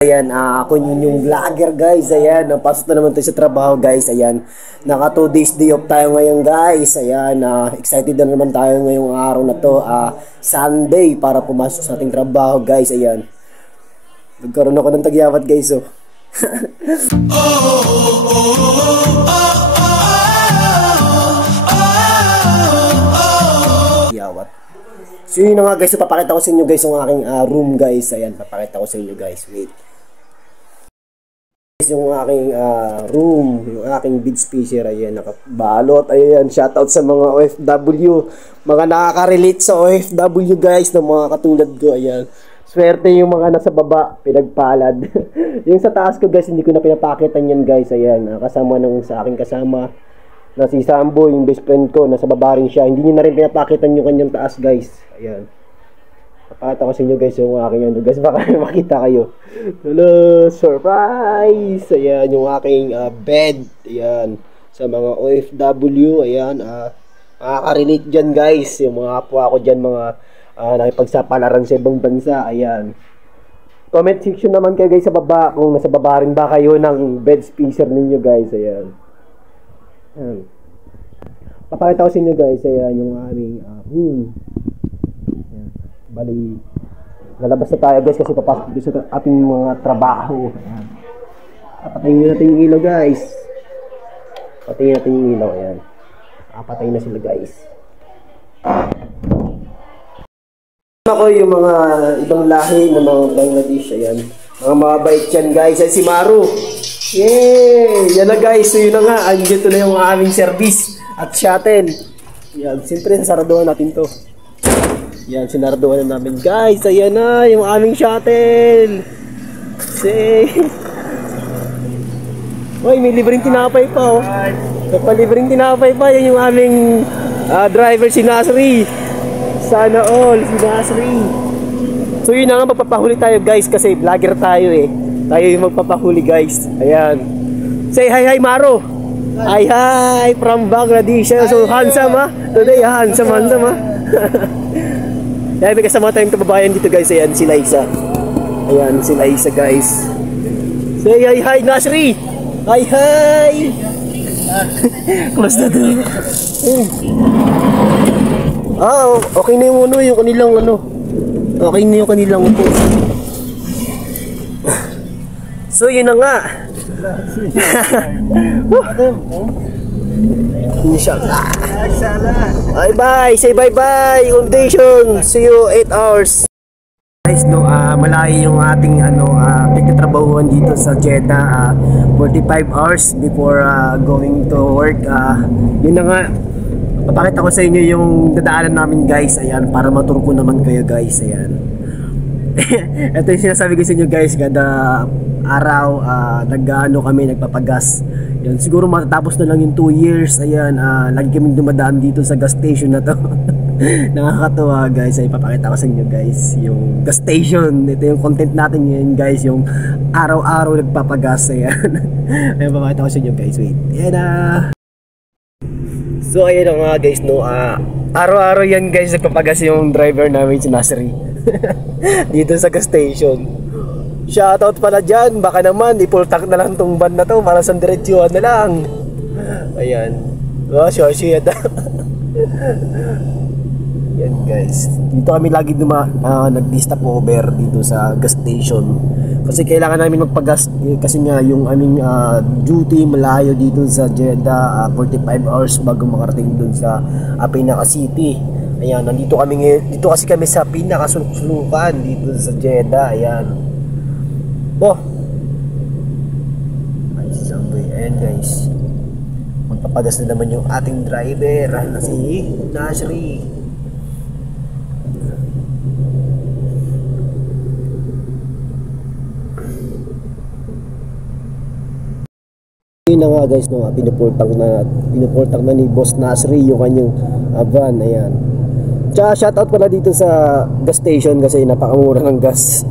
Ayan, ako yun yung vlogger guys. Ayan, napasok na naman tayo sa trabaho guys. Ayan, naka 2 days day off tayo ngayon guys. Ayan, excited na naman tayo ngayong araw na to. Sunday para pumasok sa ating trabaho guys. Ayan, nagkaroon ako ng tagyawat guys. Oh. Tagyawat. So yun na nga guys, so, papakita ko sa inyo guys yung aking room guys. Ayan, papakita ko sa inyo guys. Wait. Yung aking room, yung aking bed spacer, ayan, nakabalot, ayan, shoutout sa mga OFW, mga nakaka-relate sa OFW guys, ng mga katulad ko, ayan, swerte yung mga nasa baba, pinagpalad. Yung sa taas ko guys, hindi ko na pinapakitan yan guys, ayan, kasama nung sa aking kasama, na si Sambo, yung best friend ko, nasa baba rin siya, hindi niya na rin pinapakitan yung kanyang taas guys, ayan. Papakita ko sa inyo guys yung aking ano guys, baka makita kayo. Hello, surprise! Ayan yung aking bed. Ayan, sa mga OFW. Ayan, makaka-relate dyan guys. Yung mga kapwa ko dyan, mga nakipagsapalaran sa ibang bansa. Ayan. Comment section naman kayo guys sa baba kung nasa baba rin ba kayo ng bed spacer ninyo guys. Ayan. Ayan. Papakita ko sa inyo guys. Ayan yung aming room. Bali, lalabas na tayo guys kasi papasok dito sa ating mga trabaho. Ayan. Patayin natin yung ilaw guys. Patayin natin yung ilaw. Ayan. Patayin na sila guys. Ako yung mga ibang lahi ng mga Bangladesh. Ayan. Mga mabait yan guys. Ayan si Maru. Yay! Yan na guys. So yun na nga. Andito na yung aming service at shuttle. Ayan. Siyempre sasaraduhan natin to. Yan, sinarduan na namin guys. Ayan na, yung aming shuttle. Say. Uy, may libreng tinapay pa oh. Napalibreng tinapay pa. Yan yung aming driver si Nasri. Sana all, si Nasri. So yun na nga, magpapahuli tayo guys. Kasi vlogger tayo eh. Tayo yung magpapahuli guys. Ayan. Say hi hi Maro. Hi hi from Bangladesh. So handsome ha. Today handsome ha. Dahil may kasama tayong kababayan dito guys. Ayan si Liza. Ayan si Liza guys. Say hi hi Nasri. Hi hi. Close na doon. Okay na yung ano, yung kanilang ano. Okay na yung kanilang upo. So yun na nga. Inshallah. Bye bye. Say bye bye. Foundation. See you 8 hours. Guys, no, malayo yung ating pagtatrabahuan dito sa Jeddah. 45 hours before going to work. Yun na nga. Papakita ko sa inyo yung dadaanan namin guys. Ayan, para maturo ko naman kayo guys. Ayan. Ito yung sinasabi ko sa inyo guys. Kada araw kami nagpapagas. Yan, siguro matatapos na lang yung 2 years. Ayan, lagi kaming dumadaan dito sa gas station na to. Nakakatuwa guys. Ay, papakita ko sa inyo guys yung gas station. Ito yung content natin ngayon guys, yung araw-araw nagpapagas. Ayan. Ayan, papakita ko sa inyo guys. Wait. Ayan na. So ayan na nga guys, no, araw-araw yan guys nagpapagas yung driver namin si Nasri. Dito sa gas station. Shoutout pala dyan, baka naman i-full tank na lang tong van na to para sa diretsuhan na lang. Ayan. Share yan guys. Dito kami lagi nag-stop over dito sa gas station. Kasi kailangan namin magpagas kasi nga yung aming duty malayo dito sa Jeddah, 45 hours bago makarating dun sa Pinaka City. Ayan, nandito kami ngayon. Dito kasi kami sa pinakasulukan dito sa Jeddah. Ayan. Ay, sabay. Ayan guys, magpapagas na naman yung ating driver na si Nasri. Yun na nga guys, no, pinupultang na ni Boss Nasri yung kanyang van. Ayan. Tsaka shoutout pala dito sa gas station kasi napakamura ng gas.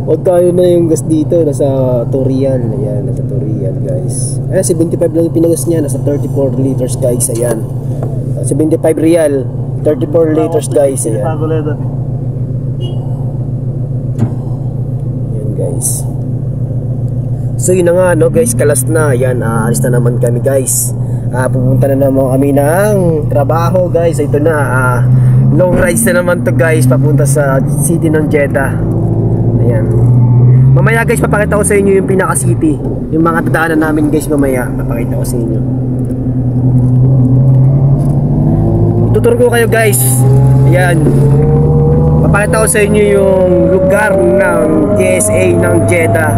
Magkano na yung gas dito? Nasa 2 Riyal. Ayan, nasa 2 Riyal guys. 75 lang yung pinagas niya. Nasa 34 liters guys. Ayan, 75 Riyal, 34 liters guys. Ayan. Ayan guys. guys. So yun na nga no guys, kalas na. Yan, alis na naman kami guys. Pupunta na naman kami ng trabaho guys. Ito na, long rides na naman to guys, papunta sa city ng Jeddah. Ayan. Mamaya guys, papakita ko sa inyo yung pinaka city, yung mga dadaanan namin guys. Mamaya papakita ko sa inyo. Tuturo ko kayo guys. Ayan, papakita ko sa inyo yung lugar ng KSA ng Jeddah.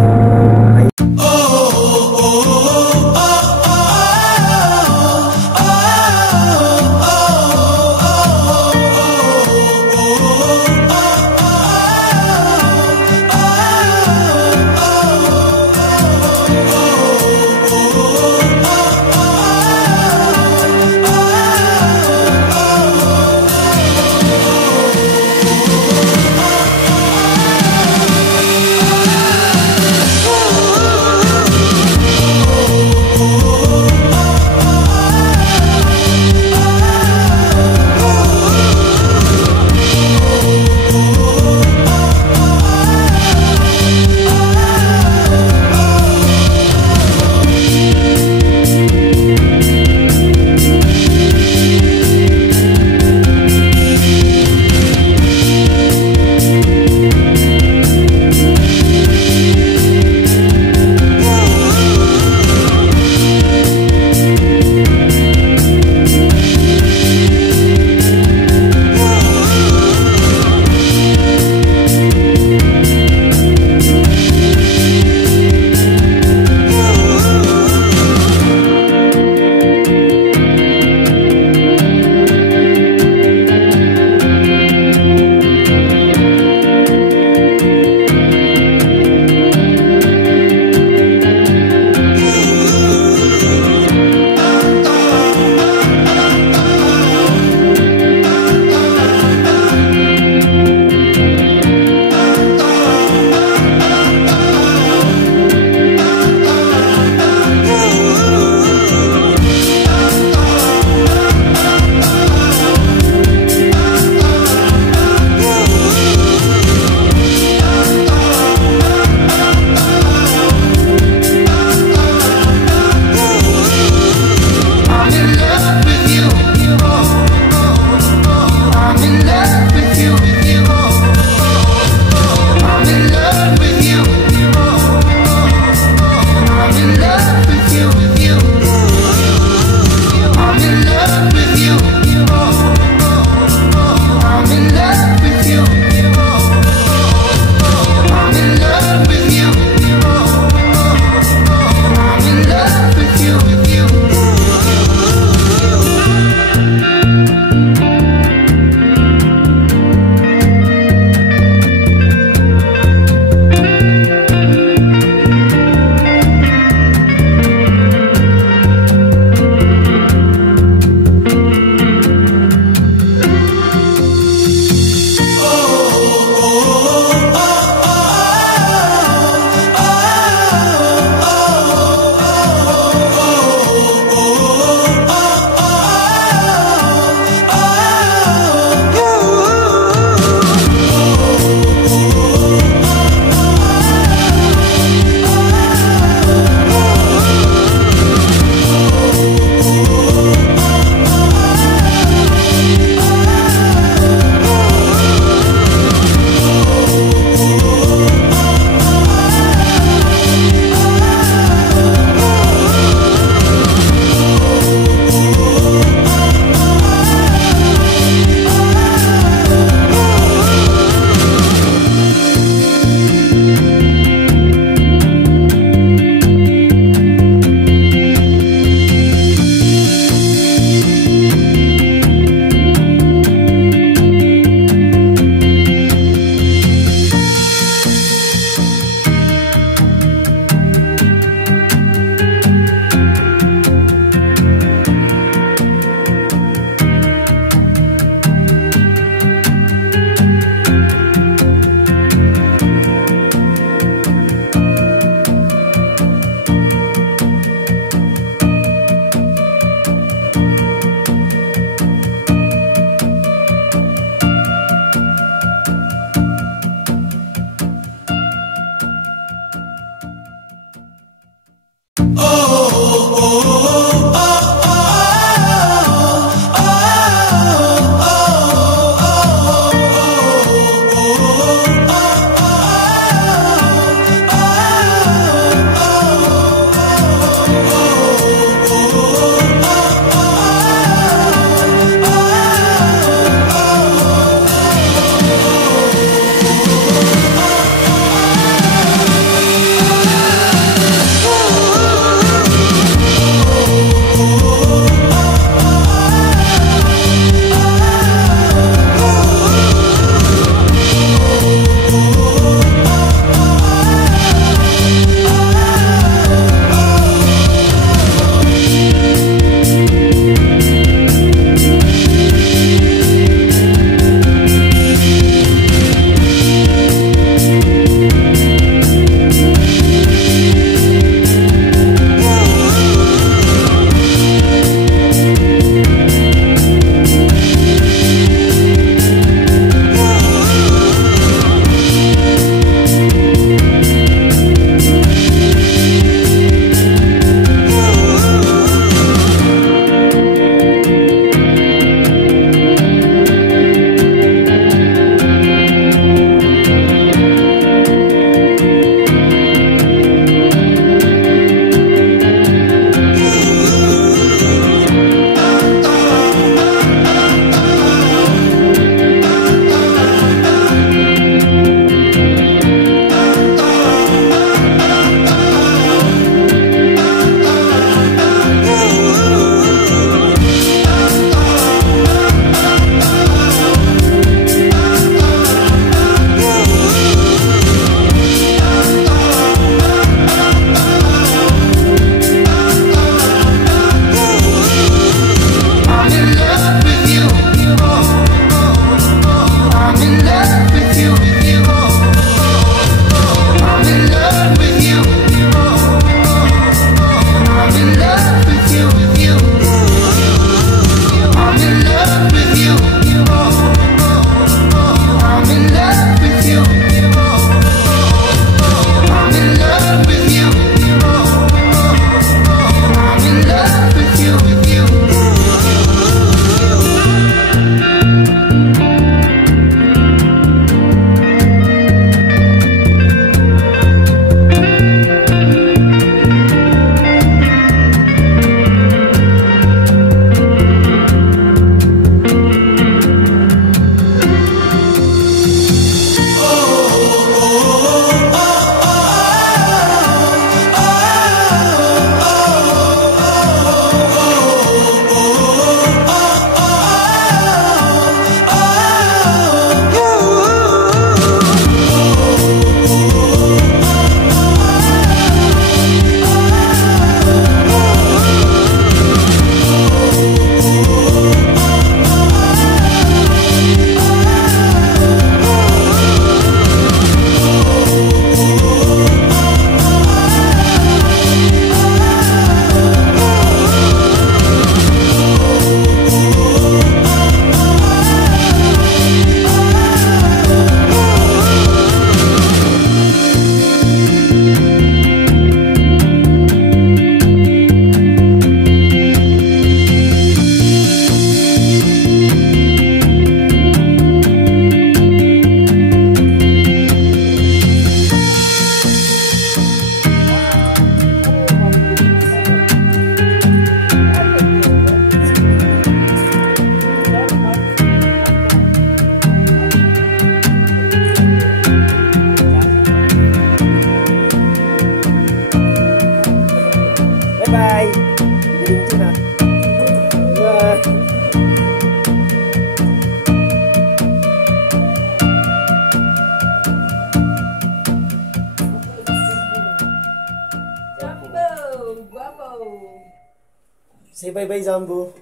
Say bye-bye, Zambu.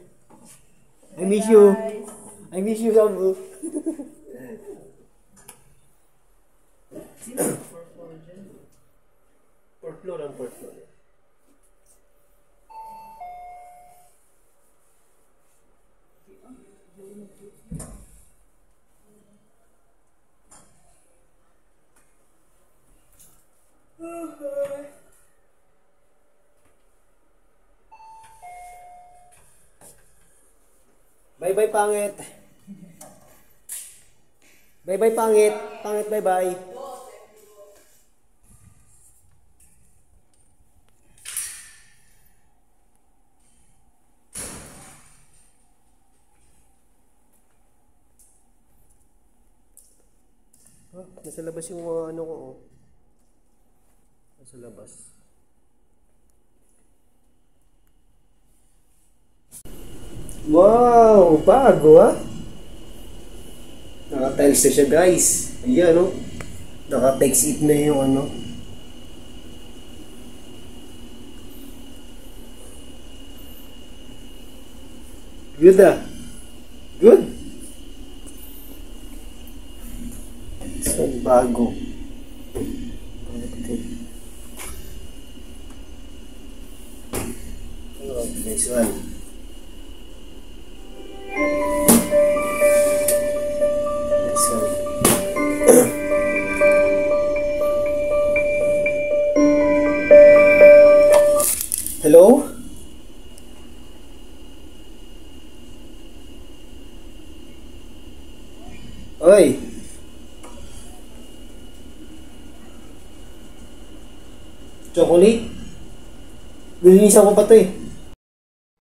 I miss you. I miss you, Zambu. Fourth floor ang fourth floor. Bye-bye, pangit. Bye-bye, pangit. Pangit, bye-bye. Nasa labas yung mga ano ko, oh. Nasa labas. Wow! Bago, ah! Naka-tiles na siya, guys. Ayan, no? Naka-text it na yung ano. Good, ah. Good. So, bago. Oh, nice one. Nice one. Hello? Oy! Chocolate? Lilinisan ko pa to eh.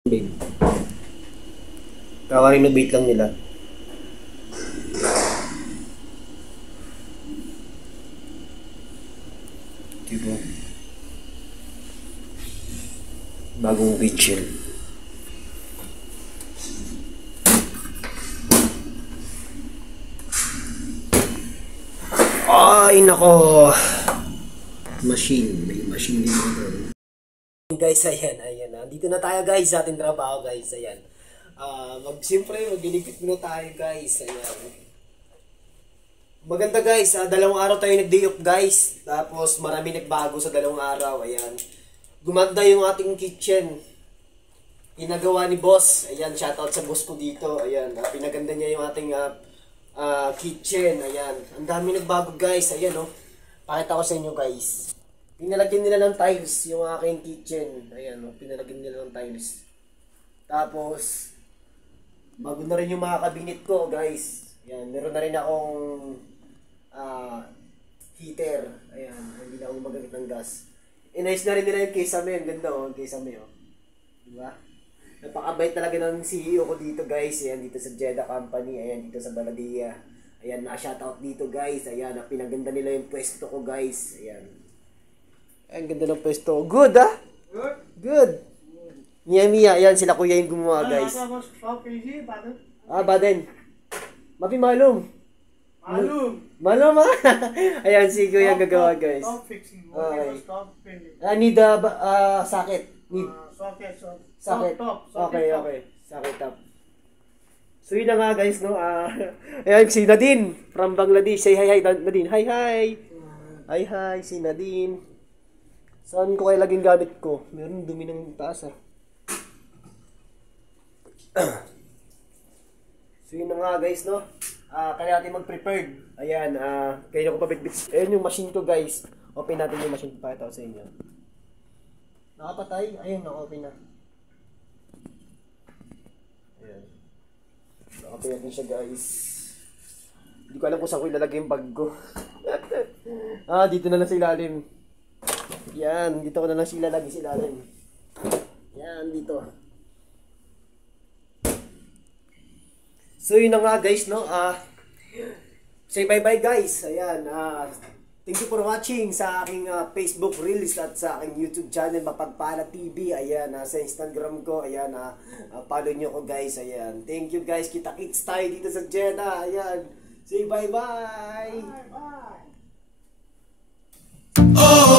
Babe. Kaka-renovate lang nila. Diba? Bagong kitchen. Ay, nako! Machine. May machine din naman. Guys, ayan. Dito na tayo guys sa ating trabaho guys. Ayan. Siyempre, magdiligpit muna tayo guys. Ayan. Maganda guys. Dalawang araw tayo nag-day off guys. Tapos marami nagbago sa dalawang araw. Ayan. Gumanda yung ating kitchen. Pinagawa ni boss. Ayan. Shoutout sa boss ko dito. Ayan. Pinaganda niya yung ating kitchen. Ayan. Ang dami nagbago guys. Ayan oh. Pakita ko sa inyo guys. Pinalagyan nila ng tiles yung aking kitchen. Ayan, pinalagyan nila ng tiles. Tapos, bago na rin yung mga cabinet ko, guys. Ayan, meron na rin akong heater. Ayan, hindi na ako magamit ng gas. Inayos na rin nila yung kesame. Ang ganda oh, yung kesame oh. Diba? Napakabait talaga ng CEO ko dito, guys. Ayan, dito sa Jeddah Company. Ayan, dito sa Baladia. Ayan, na-shoutout dito, guys. Ayan, pinaganda nila yung pwesto ko, guys. Ayan. Ang ganda ng pwesto. Good, ah? Good. Good. Mia. Ayan, sila kuya yung gumawa, guys. Baden. Mapi malum. Malum, ah? Ayan, si kuya gagawa, guys. Stop fixing. Okay. Stop painting. Need socket. Need. Socket. Top. Okay. Socket top. So yun na nga guys, no? Ayan, si Nadine from Bangladesh. Say hi, Nadine. Hi, si Nadine. Saan ko kaya laging gamit ko? Meron dumi ng taas ah. So yun na nga guys, no? Kaya natin mag-prepared. Ayan, kaya ko pabitbit. Ayan yung machine ko guys. Open natin yung machine. Pakita ko sa inyo. Nakapatay? Ayun, naka-open na. Ayan. Naka-open natin siya guys. Hindi ko alam kung saan ko ilalagay yung bag ko. Dito na lang sa ilalim. Yan, dito ko na lang sila lagi sa ilalim. Yan, dito. So yun na nga guys, no? Say bye-bye guys. Ayan, thank you for watching sa aking Facebook Reels at sa aking YouTube channel, Mapagpala TV. Ayan, sa Instagram ko. Ayan, follow nyo ko guys. Ayan, thank you guys. Kita-kits tayo dito sa Jeddah. Ayan, say bye-bye. Bye. Oh